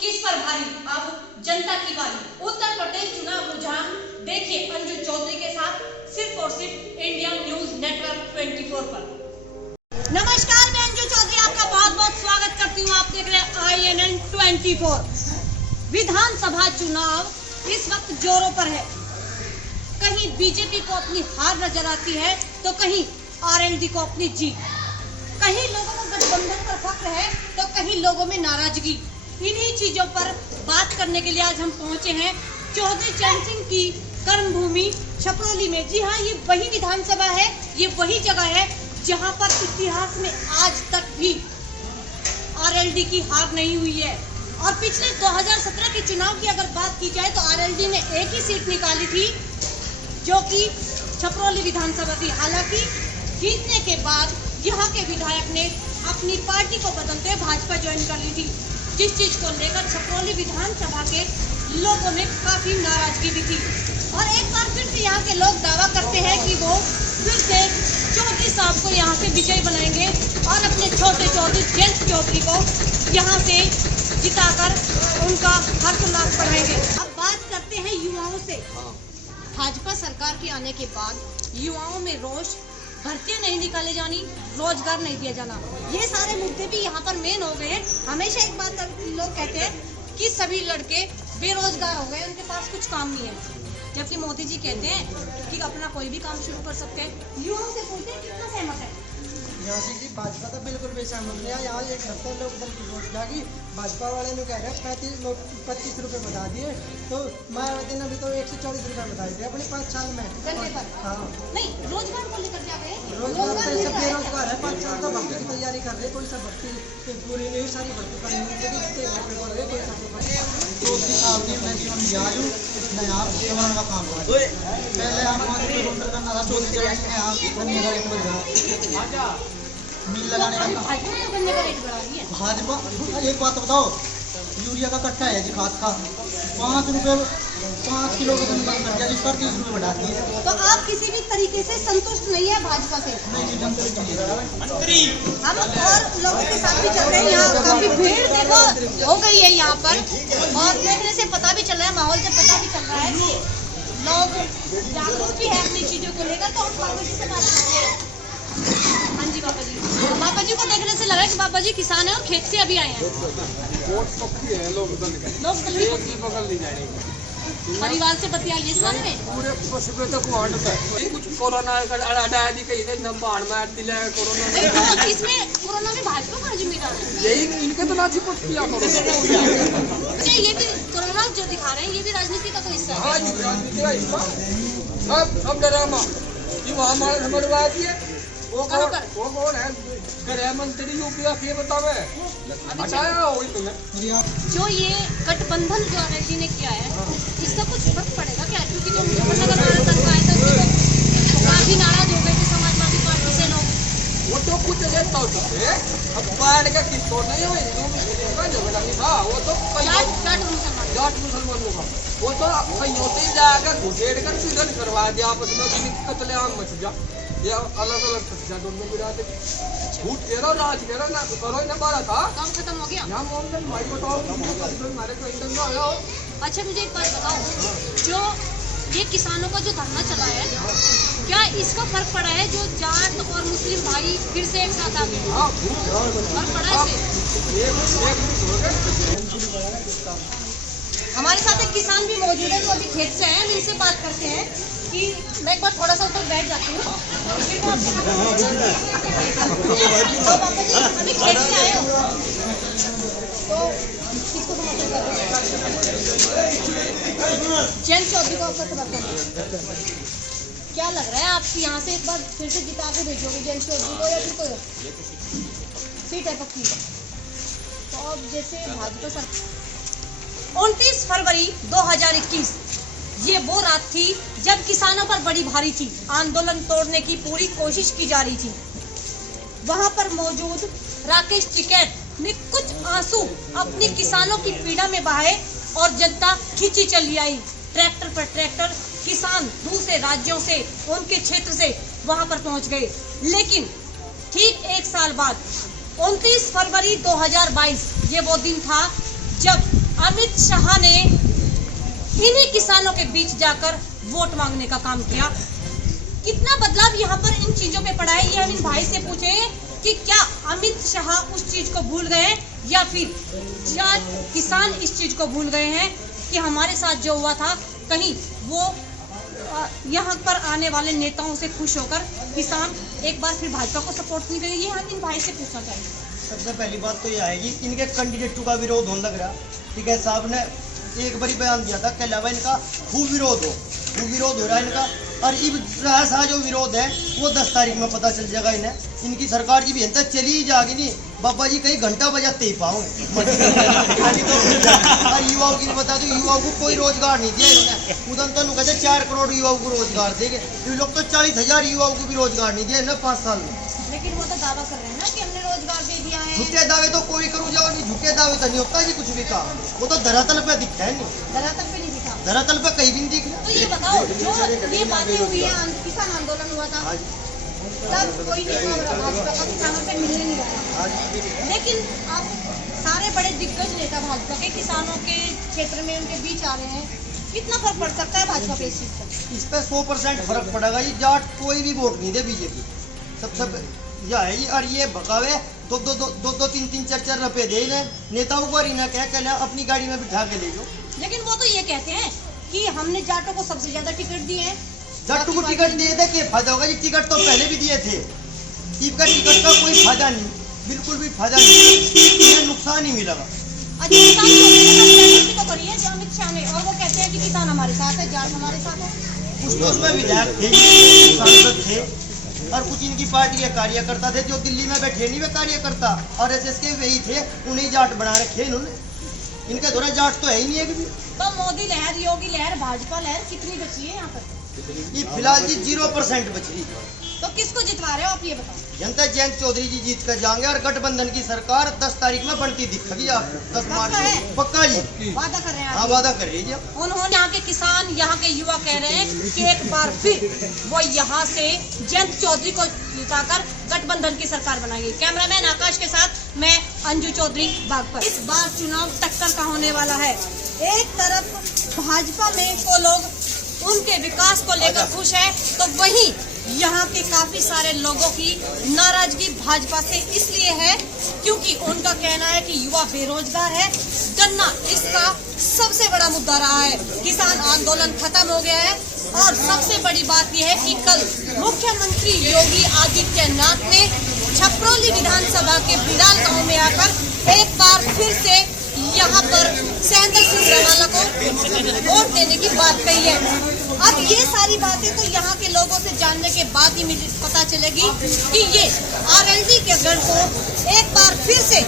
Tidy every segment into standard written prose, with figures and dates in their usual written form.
किस पर भारी, अब जनता की बारी। उत्तर प्रदेश चुनाव रुझान देखिए अंजू चौधरी के साथ सिर्फ और सिर्फ इंडिया न्यूज नेटवर्क 24 पर। नमस्कार, मैं अंजू चौधरी आपका बहुत बहुत स्वागत करती हूँ। आप देख रहे हैं INN 24। विधानसभा चुनाव इस वक्त जोरों पर है। कहीं बीजेपी को अपनी हार नजर आती है तो कहीं RLD को अपनी जीत। कहीं लोगों को गठबंधन पर फख्र है तो कहीं लोगों में नाराजगी। इन्हीं चीजों पर बात करने के लिए आज हम पहुंचे हैं चौधरी चरण सिंह की कर्मभूमि छपरौली में। जी हाँ, ये वही विधानसभा है, ये वही जगह है जहां पर इतिहास में आज तक भी RLD की हार नहीं हुई है। और पिछले 2017 के चुनाव की अगर बात की जाए तो RLD ने एक ही सीट निकाली थी जो कि छपरौली विधानसभा थी। हालांकि जीतने के बाद यहाँ के विधायक ने अपनी पार्टी को बदलते हुए भाजपा ज्वाइन कर ली थी, जिस चीज को लेकर छपरौली विधानसभा के लोगों में काफी नाराजगी भी थी। और एक बार फिर से यहाँ के लोग दावा करते हैं कि वो फिर से चौधरी साहब को यहाँ से विजयी बनाएंगे और अपने छोटे चौधरी जयंत चौधरी को यहाँ से जिताकर उनका हर्षोल्लास बढ़ाएंगे। अब बात करते हैं युवाओं से। भाजपा सरकार के आने के बाद युवाओं में रोष, भर्तियां नहीं निकाले जानी, रोजगार नहीं दिया जाना, ये सारे मुद्दे भी यहाँ पर मेन हो गए हैं। हमेशा एक बात लोग कहते हैं कि सभी लड़के बेरोजगार हो गए, उनके पास कुछ काम नहीं है, जबकि मोदी जी कहते हैं कि अपना कोई भी काम शुरू कर सकते हैं। युवाओं से पूछते हैं कितना सहमत है? यहाँ से भाजपा तो बिल्कुल भी सहमत नहीं है। यहाँ 71 लोग दल की वोट जाएगी, भाजपा वाले ने कह रहे हैं 25 रुपये बता दिए, तो मायावती ने अभी तो 140 रुपये बताए थे अपने 5 साल में गन्ने पर। हाँ नहीं, रोजगार को लेकर क्या कहें? रोजगार तो सब बेरोजगार है। 5 साल तो भर्ती की तैयारी कर रहे, कोई सब भर्ती पूरी नहीं, सारी भर्ती करनी है, कोई सब का काम पहले हम करना था, मिल लगाने का भाजपा। एक बात बताओ, यूरिया का कट्टा है जी खाद का 5 रुपये 5 किलो का बंद कर दिया, जिस पर 30 रुपये बढ़ा दिए। तो आप किसी भी तरीके से संतुष्ट नहीं है भाजपा से? हम और लोगों के साथ भी चल रहे हैं। यहाँ काफी भीड़ देखो हो गई है यहाँ पर, और देखने से पता भी चल रहा है, माहौल से पता भी चल रहा है कि लोग जागरूक भी है अपनी चीजों को लेकर। तो हम बाबा जी से बात करते हैं। हाँ जी बाबा जी, बाबा जी को देखने से लगा कि बाबा जी किसान है और खेत से अभी आए हैं। परिवार से बतियाइए इस बारे में। पूरे पशु तक कुछ कोरोना कोरोना इसमें कोरोना में भाजपा का जिम्मेदार है। यही इनके तो लाठी कुछ किया अच्छा, ये भी कोरोना जो दिखा रहे हैं ये भी राजनीति का तो हिस्सा है। हाँ, राजनीति का हिस्सा। अब ड्रामा ये महामारी हमारे बात है, वो कौन है? गृह मंत्री यूपी का ये बतावे हटाया वही तुम्हें। जो ये गठबंधन जो RLD ने किया है, इसका कुछ फर्क पड़ेगा क्या? क्योंकि जो मुजफ्फरनगर वाला तंत्र आया था उसको तो काफी नाराज हो गए थे समाजवादी पार्टी से लोग। वो तो कुछ लेता होता है, अब पार्टी का किसको नहीं हो, वो तो जाट मुसलमानों का वो तो होते ही जाकर घुसेड़ कर पीड़न करवा दिया आपस में, कत्लेआम मच गया। ये अलग अलग सच्चा दोनों बिरादरी झूठ कह रहा, राज कह रहा ना करो ना बारा था, काम खत्म हो गया। यहाँ मोहम्मद भाई बताओ हमारे को इंटरव्यू में आया हो। अच्छा, मुझे एक बात बताओ, जो ये किसानों का जो धरना चला है, क्या इसका फर्क पड़ा है? जो जाट और मुस्लिम भाई फिर से एक साथ आ गए, फर्क पड़ा है इससे? हमारे साथ एक किसान भी मौजूद है जो अभी खेत से हैं, हम इनसे बात करते हैं कि मैं एक बार थोड़ा सा ऊपर बैठ जाती हूँ। तो बाबा जी अभी खेत से आए हो तो किसको समर्थन कर रहे हो? जयंत चौधरी को आपका समर्थन है। क्या लग रहा है आपकी यहाँ से एक बार फिर से जिता के भेजोगे जयंत चौधरी को या फिर कोई सीट है पक्की? तो अब जैसे भाजपा सरकार 29 फरवरी 2021 ये वो रात थी जब किसानों पर बड़ी भारी थी। आंदोलन तोड़ने की पूरी कोशिश की जा रही थी। वहां पर मौजूद राकेश टिकैत ने कुछ आंसू अपने किसानों की पीड़ा में बहाए और जनता खींची चली आई। ट्रैक्टर पर ट्रैक्टर किसान दूसरे राज्यों से, उनके क्षेत्र से वहां पर पहुंच गए। लेकिन ठीक एक साल बाद 29 फरवरी 2022 ये वो दिन था जब अमित शाह ने इन्हीं किसानों के बीच जाकर वोट मांगने का काम किया। कितना बदलाव यहाँ पर इन चीजों पे पड़ा है, ये हम इन भाई से पूछेंगे कि क्या अमित शाह उस चीज को भूल गए हैं या फिर किसान इस चीज को भूल गए हैं कि हमारे साथ जो हुआ था कहीं वो यहाँ पर आने वाले नेताओं से खुश होकर किसान एक बार फिर भाजपा को सपोर्ट नहीं करेंगे। हम इन भाई से पूछना चाहेंगे। सबसे पहली बात तो ये आएगी, इनके कैंडिडेटों का विरोध होने लग रहा। ठीक है, साहब ने एक बारी बयान दिया था, कहला इनका खूब विरोध हो रहा है इनका। और इब ऐसा जो विरोध है वो 10 तारीख में पता चल जाएगा इन्हें। इनकी सरकार की भी अंत चली ही जाएगी नहीं, बाबा जी कहीं घंटा बजाते ही पाओगे। और युवाओं की बता दो, युवाओं को कोई रोजगार नहीं दिया इन्होंने। उदन तो कहते 4 करोड़ युवाओं को रोजगार देंगे, ये लोग तो 40,000 युवाओं को भी रोजगार नहीं दिया इन्हें 5 साल में। लेकिन वो तो दावा कर रहे हैं ना कि हमने रोजगार दे दिया है। झूठे दावे तो कोई करूँ जाओ नहीं, झूठे दावे तो नहीं होता जी कुछ भी का। वो तो धरातल पे दिखता है नहीं, धरातल पे नहीं दिखा। धरातल पे कहीं भी नहीं दिख रहा। तो ये बताओ, जो ये बातें हुई है, किसान आंदोलन हुआ था, तब कोई नेता भाजपा का किसानों पे मिलने नहीं आया। लेकिन अब सारे बड़े दिग्गज नेता भाजपा के किसानों के क्षेत्र में उनके बीच आ रहे हैं। कितना फर्क पड़ सकता है भाजपा पे इस चीज का? इस पे 100% फर्क पड़ेगा। ये जाट कोई भी वोट नहीं दे बीजेपी, सबसे यह है। और ये भगावे दो 3 4 रुपए दे इन्हें नेताओं को, इन्हें क्या अपनी गाड़ी में बिठा के ले जाओ। लेकिन वो तो ये कहते हैं कि हमने जाटों को सबसे ज्यादा टिकट दिए हैं। जाटों को टिकट दिए थे, क्या फायदा होगा? ये टिकट तो पहले भी दिए थे। इनका टिकट का कोई फायदा नहीं, बिल्कुल भी फायदा नहीं, इन्हें नुकसान ही मिलेगा। अच्छा, किसान तो करी है जो अमित शाह ने, और वो कहते हैं कि किसान हमारे साथ है, जाट हमारे साथ है। उसमें विधायक थे, सांसद थे, और कुछ इनकी पार्टी के कार्यकर्ता थे जो दिल्ली में बैठे नहीं, वे कार्यकर्ता RSS के वही थे, उन्हें जाट बना रखे इन्होंने। इनके द्वारा जाट तो है ही नहीं है। तो मोदी लहर, योगी लहर, भाजपा लहर कितनी बची है यहाँ पर? ये फिलहाल जी 0% बच रही। तो किसको जितवा रहे हो आप ये बताओ? जनता जयंत चौधरी जी जीत कर जाएंगे और गठबंधन की सरकार 10 तारीख में बनती दिखेगी आपको। 10 मार्च को पक्का जी, वादा कर रहे हैं। हाँ वादा कर रही है। उन्होंने यहाँ के किसान, यहाँ के युवा कह रहे हैं कि एक बार फिर वो यहाँ से जयंत चौधरी को जिताकर गठबंधन की सरकार बनाएगी। कैमरामैन आकाश के साथ मैं अंजू चौधरी बागपत। इस बार चुनाव टक्कर का होने वाला है। एक तरफ भाजपा में को लोग उनके विकास को लेकर खुश है, तो वहीं यहाँ के काफी सारे लोगों की नाराजगी भाजपा से इसलिए है क्योंकि उनका कहना है कि युवा बेरोजगार है। गन्ना इसका सबसे बड़ा मुद्दा रहा है। किसान आंदोलन खत्म हो गया है और सबसे बड़ी बात यह है कि कल मुख्यमंत्री योगी आदित्यनाथ ने छपरौली विधानसभा के बिडाल गांव में आकर एक बार फिर से यहाँ पर सैंदर सिंह रवाला को वोट देने की बात कही है। अब ये सारी बातें तो यहाँ के लोगों से जानने के बाद ही मुझे पता चलेगी कि ये RLD के गढ़ को एक बार फिर से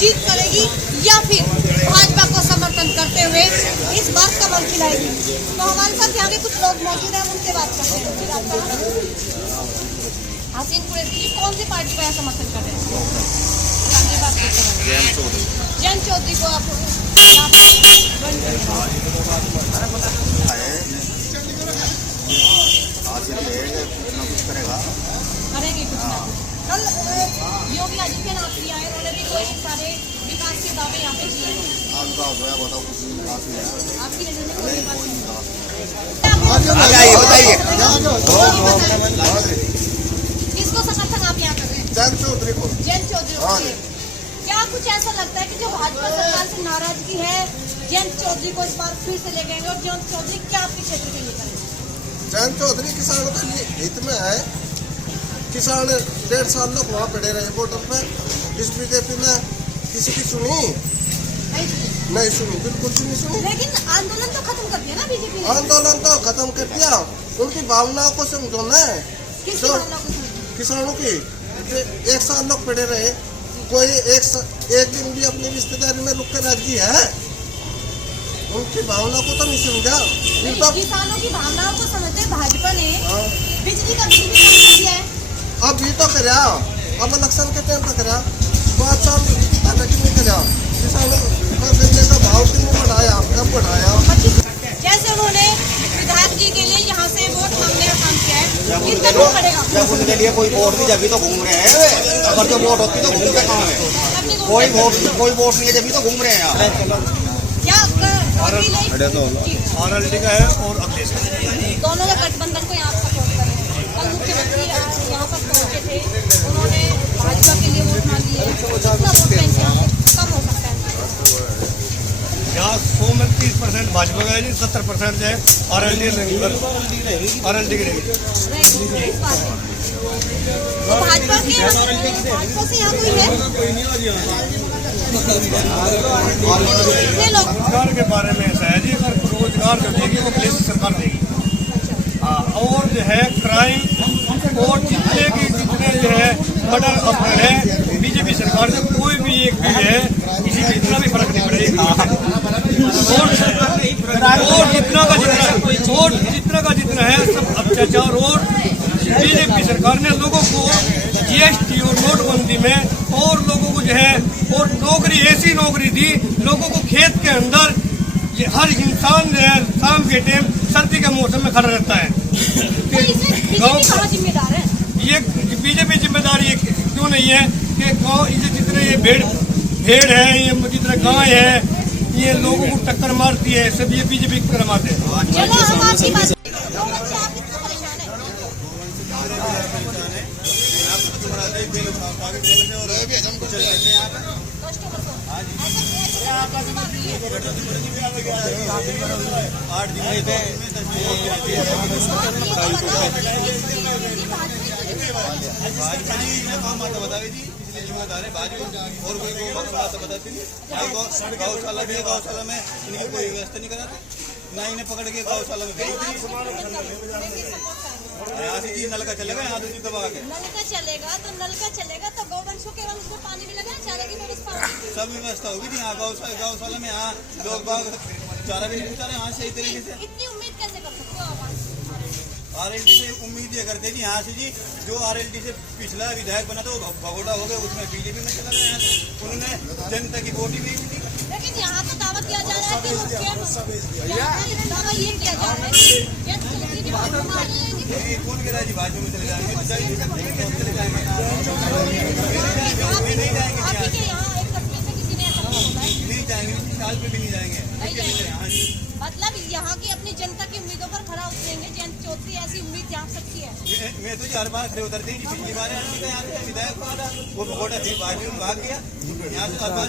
जीत करेगी या फिर भाजपा को समर्थन करते हुए इस बात का मन खिलाएगी। तो हमारे साथ यहाँ के कुछ लोग मौजूद हैं, उनसे बात करते हैं। हसीन कुरैशी कौन सी पार्टी का समर्थन कर रहे हैं? जयंत चौधरी को आप करेंगे कुछ ना कुछ। कल योगी आदित्यनाथ भी आए, उन्होंने भी कोई सारे विकास के दावे यहाँ पे किए हैं। आपकी नजर में कोई विकास नहीं? किसको समर्थन आप यहाँ कर रहे हैं? जयंत चौधरी को। जयंत चौधरी को। क्या कुछ ऐसा लगता है कि जो भाजपा सरकार से नाराजगी है, जयंत चौधरी को इस बार फिर से ले गए और जयंत चौधरी क्या आपके क्षेत्र के लिए करेंगे? जयंत चौधरी किसानों के हित में है। किसान 1.5 साल लोग वहाँ पड़े रहे बॉर्डर पे। इस बीजेपी में किसी की सुनी नहीं सुनी, बिल्कुल सुनी। लेकिन आंदोलन तो खत्म कर दिया ना बीजेपी ने। आंदोलन तो खत्म कर दिया, उनकी भावनाओं को समझो ना। किसकी भावनाओं को समझो? किसानों की 1 साल लोग पड़े रहे, कोई एक दिन भी अपनी रिश्तेदारी में रुक कर राजी है? उनकी भावना को तो नहीं समझा। किसानों की भावनाओं को समझते भाजपा ने बिजली का बिल भी कम कर दिया है। अभी तो करा, अब इलेक्शन के टाइम तक करा, 5 साल पहले क्यों नहीं करा? किसानों का गन्ने का भाव क्यों बढ़ाया, कब बढ़ाया? जैसे उन्होंने विधायक जी के लिए यहाँ से वोट मांगने का काम किया है, कितना वोट पड़ेगा? जब उनके लिए कोई वोट नहीं, जब भी तो घूम रहे हैं। अगर जो वोट होती तो घूमते कहाँ है? कोई वोट नहीं है, जब भी तो घूम रहे हैं यार। क्या क्या जी, आरएलडी का है और अखिलेश का दोनों का गठबंधन को यहाँ सपोर्ट करें। कल मुख्यमंत्री यहाँ पर पहुँचे थे, उन्होंने भाजपा के लिए वोट मांगी है। कितना वोट बैंक यहाँ से कम हो सकता है? यहाँ 100 में 30% भाजपा का है जी, 70% जो है आरएलडी की रहेगी। इस बात है। तो भाजपा से यहाँ कोई है? कितने लोग? रोजगार के बारे में ऐसा है जी, अगर रोजगार जो देगी वो अखिलेश सरकार देगी। हाँ, और जो है क्राइम और जितने जो है मर्डर अफसर है बीजेपी सरकार से कोई भी एक भी है किसी को इतना भी फर्क नहीं पड़ेगा। और जितना का जितना है सब अत्याचार और बीजेपी सरकार ने लोगों को जीएसटी और नोटबंदी में और लोगों को जो है और नौकरी ऐसी नौकरी दी लोगों को खेत के अंदर हर इंसान जो है शाम के टाइम सर्दी के मौसम में खड़ा रहता है। गाँव जिम्मेदार है ये बीजेपी जिम्मेदारी क्यों नहीं है कि गाँव जितने ये भेड़ है ये जितना गाय है ये लोगों को टक्कर मारती है सब ये बीजेपी की तरफ आते हैं। चलो हम आपकी बात जिम्मेदार है बाजू और कोई बताती नहीं। गौशाला भी है, गौशाला में इनकी कोई व्यवस्था नहीं कराते ना, इन्हें पकड़ के गौशाला में यहाँ से नल का चलेगा, यहाँ से दबा के नल का चलेगा तो गौवंशों के बाद उसमें पानी भी लगा चारे की व्यवस्था सब व्यवस्था होगी थी। यहाँ गौशाला में यहाँ लोग बाग चारा भी नहीं यहाँ सही तरीके से। इतनी उम्मीद कैसे कर सकते हो आप? आरएलडी से उम्मीद ये करते जी यहाँ से जी जो आरएलडी से पिछला विधायक बना था वो भगोड़ा हो गया, उसमें बीजेपी में चला गया, उन्होंने जनता की वोट ही नहीं मिली। लेकिन यहाँ तो दावा किया जा रहा है कि दावा ये किया जा रहा है कौन कह रहा है जी भाजपा में चले जाएंगे? चले जाएंगे नहीं जाएंगे, साल पे भी नहीं जाएंगे। मतलब यहाँ की अपनी जनता की उम्मीदों पर खरा उतरेंगे। जयंत चौधरी ऐसी उम्मीद जाग सकती है। मैं तो हर बार खड़े उतरते हैं, पिछली बार यहाँ से विधायक वाला वो भगोड़ा से भाजपा में भाग गया, यहाँ से हर बार